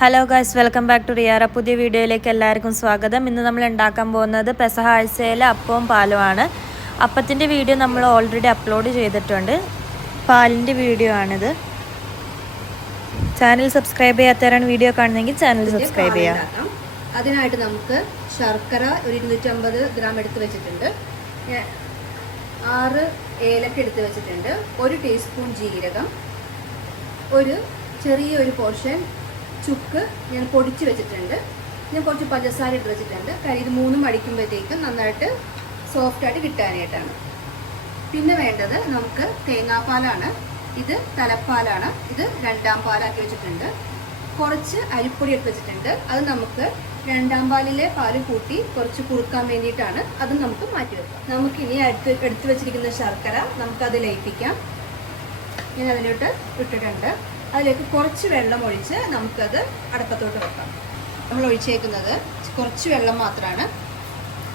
Hello guys, welcome back to Riyara. പുതിയ വീഡിയോയിലേക്ക് എല്ലാവർക്കും സ്വാഗതം. ഇന്ന് നമ്മൾ ഉണ്ടാക്കാൻ പോകുന്നത് പെസഹ ആഴ്ചയിലെ അപ്പവും പാലുമാണ്. അപ്പത്തിൻ്റെ വീഡിയോ നമ്മൾ ഓൾറെഡി അപ്ലോഡ് ചെയ്തിട്ടുണ്ട്. പാലിൻ്റെ വീഡിയോ ആണിത്. ചാനൽ സബ്സ്ക്രൈബ് ചെയ്യാത്തവരാണ് വീഡിയോ കാണുന്നതെങ്കിൽ ചാനൽ സബ്സ്ക്രൈബ് ചെയ്യാം. അതിനായിട്ട് നമുക്ക് ശർക്കര ഒരു 250 ഗ്രാം എടുത്ത് വെച്ചിട്ടുണ്ട്, 6 ഏലക്ക എടുത്ത് വെച്ചിട്ടുണ്ട്, 1 ടീസ്പൂൺ ജീരകം, ഒരു ചെറിയൊരു പോർഷൻ ചുക്ക് ഞാൻ പൊടിച്ച് വെച്ചിട്ടുണ്ട്, ഞാൻ കുറച്ച് പഞ്ചസാര ഇട്ട് വെച്ചിട്ടുണ്ട്. കാര്യം ഇത് മൂന്നും അടിക്കുമ്പോഴത്തേക്കും നന്നായിട്ട് സോഫ്റ്റായിട്ട് കിട്ടാനായിട്ടാണ്. പിന്നെ വേണ്ടത് നമുക്ക് തേങ്ങാപ്പാലാണ്. ഇത് തലപ്പാലാണ്, ഇത് 2ാം പാലാക്കി വെച്ചിട്ടുണ്ട്. കുറച്ച് അരിപ്പൊടി എടുത്ത് വെച്ചിട്ടുണ്ട്, അത് നമുക്ക് 2ാം പാലിലെ പാല് കൂട്ടി കുറച്ച് കുറുക്കാൻ വേണ്ടിയിട്ടാണ്. അത് നമുക്ക് മാറ്റി വെക്കാം. നമുക്കിനി എടുത്ത് വെച്ചിരിക്കുന്ന ശർക്കര നമുക്കത് ലയിപ്പിക്കാം. ഞാൻ അതിലോട്ട് ഇട്ടിട്ടുണ്ട്. അതിലേക്ക് കുറച്ച് വെള്ളം ഒഴിച്ച് നമുക്കത് അടുപ്പത്തോട്ട് വെക്കാം. നമ്മൾ ഒഴിച്ചേക്കുന്നത് കുറച്ച് വെള്ളം മാത്രമാണ്.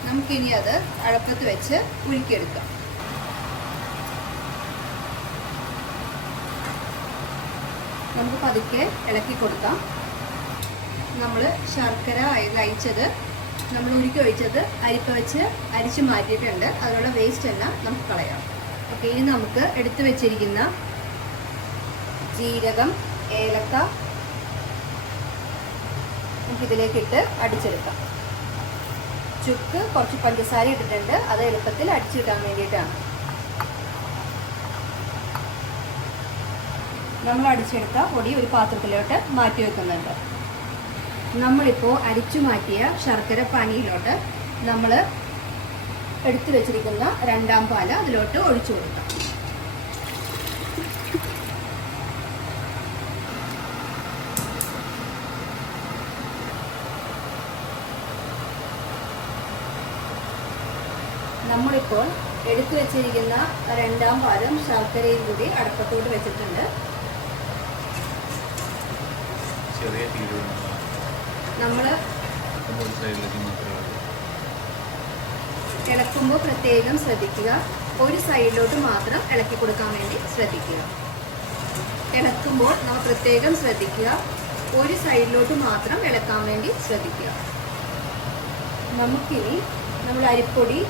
നമുക്കിനി അത് അടുപ്പത്ത് വെച്ച് ഉരുക്കിയെടുക്കാം. നമുക്ക് പതുക്കെ ഇളക്കി കൊടുക്കാം. നമ്മൾ ശർക്കര ലയിച്ചത് നമ്മൾ ഉരുക്കി ഒഴിച്ചത് അരിപ്പ വെച്ച് അരിച്ച് മാറ്റിയിട്ടുണ്ട്. അതിനുള്ള വേസ്റ്റ് എല്ലാം നമുക്ക് കളയാം. ഓക്കെ, ഇനി നമുക്ക് എടുത്തു വെച്ചിരിക്കുന്ന ജീരകം, ഏലക്ക നമുക്കിതിലേക്ക് ഇട്ട് അടിച്ചെടുക്കാം. ചുക്ക് കുറച്ച് പഞ്ചസാര ഇട്ടിട്ടുണ്ട്, അത് എളുപ്പത്തിൽ അടിച്ചെടുക്കാൻ വേണ്ടിയിട്ടാണ്. നമ്മൾ അടിച്ചെടുത്ത പൊടി ഒരു പാത്രത്തിലോട്ട് മാറ്റി വെക്കുന്നുണ്ട്. നമ്മളിപ്പോൾ അരിച്ചു മാറ്റിയ ശർക്കര പാനിയിലോട്ട് നമ്മൾ എടുത്തു വെച്ചിരിക്കുന്ന 2ാം പാല് അതിലോട്ട് ഒഴിച്ചു കൊടുക്കാം. നമ്മളിപ്പോൾ എടുത്തു വെച്ചിരിക്കുന്ന 2ാം പാലും ശർക്കരയും കൂടി അടുപ്പത്തോട്ട് വെച്ചിട്ടുണ്ട്. നമ്മൾ ഇളക്കുമ്പോൾ പ്രത്യേകം ശ്രദ്ധിക്കുക, ഒരു സൈഡിലോട്ട് മാത്രം ഇളക്കി കൊടുക്കാൻ വേണ്ടി ശ്രദ്ധിക്കുക. ഇളക്കുമ്പോൾ നമ്മൾ പ്രത്യേകം ശ്രദ്ധിക്കുക, ഒരു സൈഡിലോട്ട് മാത്രം ഇളക്കാൻ വേണ്ടി ശ്രദ്ധിക്കുക. നമുക്കിനി നമ്മൾ അരിപ്പൊടി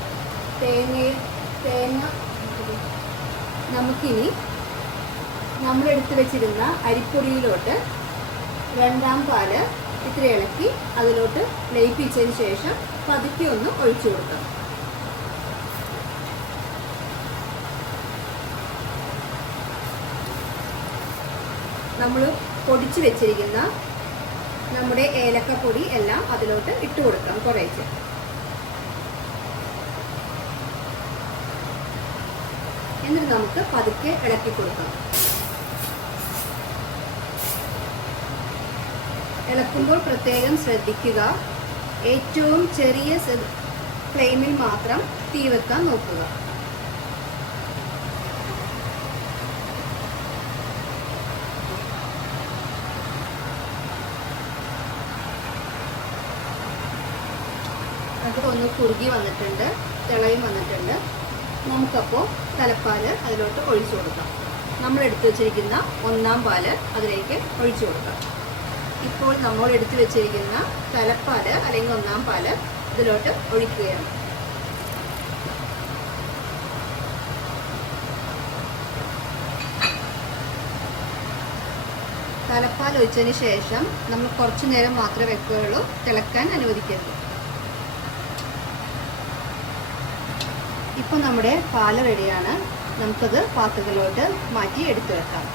തേങ്ങ നമുക്കിനി നമ്മളെടുത്ത് വെച്ചിരുന്ന അരിപ്പൊടിയിലോട്ട് 2ാം പാല് ഇത്തിരി ഇളക്കി അതിലോട്ട് ലയിപ്പിച്ചതിന് ശേഷം പതുക്കെ ഒന്ന് ഒഴിച്ചു കൊടുക്കാം. നമ്മൾ പൊടിച്ച് വെച്ചിരിക്കുന്ന നമ്മുടെ ഏലക്കപ്പൊടി എല്ലാം അതിലോട്ട് ഇട്ട് കൊടുക്കാം. കുറേശ്ശെ എന്നിട്ട് നമുക്ക് പതുക്കെ ഇളക്കി കൊടുക്കാം. ഇളക്കുമ്പോൾ പ്രത്യേകം ശ്രദ്ധിക്കുക, ഏറ്റവും ചെറിയ ഫ്ലെയിമിൽ മാത്രം തീ വെക്കാൻ നോക്കുക. അതൊന്ന് കുറുകി വന്നിട്ടുണ്ട്, തിളയും വന്നിട്ടുണ്ട്. നമുക്കപ്പോൾ തലപ്പാല് അതിലോട്ട് ഒഴിച്ചു കൊടുക്കാം. നമ്മൾ എടുത്തു വെച്ചിരിക്കുന്ന 1ാം പാല് അതിലേക്ക് ഒഴിച്ചു കൊടുക്കാം. ഇപ്പോൾ നമ്മൾ എടുത്തു വെച്ചിരിക്കുന്ന തലപ്പാല് അല്ലെങ്കിൽ 1ാം പാല് ഇതിലോട്ട് ഒഴിക്കുകയാണ്. തലപ്പാൽ ഒഴിച്ചതിന് ശേഷം നമ്മൾ കുറച്ചു നേരം മാത്രമേ വെക്കുകയുള്ളൂ, തിളക്കാൻ അനുവദിക്കരുത്. ഇപ്പോൾ നമ്മുടെ പാല് റെഡിയാണ്. നമുക്കത് പാത്രത്തിലോട്ട് മാറ്റി എടുത്തു വെക്കാം.